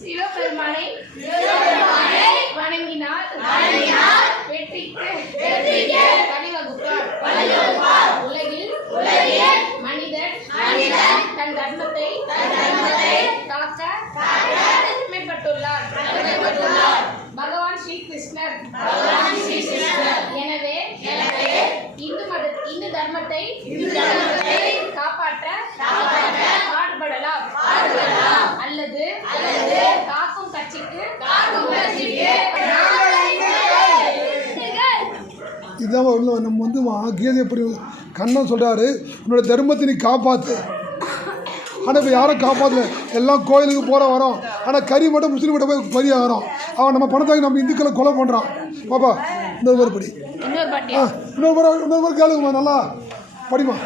சிவபெருமானை வணங்கினால் வெற்றிக்கு வழிவகுப்பார். உலகில் மனிதன் தன் தர்மத்தை காக்க கடமைப்பட்டுள்ளார் பகவான் ஸ்ரீ கிருஷ்ணர். எனவே இந்து தர்மத்தை காப்பாற்ற பாடுபடலாம் அல்லது காக்கும் கட்சிக்கு இதுதான் நம்ம வந்து கீதை எப்படி கண்ணன் சொல்கிறாரு, உன்னோட தர்மத்தை நீ காப்பாற்று. ஆனால் இப்போ யாரும் காப்பாற்றல, எல்லாம் கோயிலுக்கு போகிற வரோம். ஆனால் கறி மட்டும் முஸ்லீம் போய் பரியாக வரோம். அவன் நம்ம பணத்தை நம்ம இந்துக்களை கொலை பண்ணுறான். பாப்பா இன்னொரு படி இன்னொரு முறை கேளுங்கம்மா, நல்லா படிமா.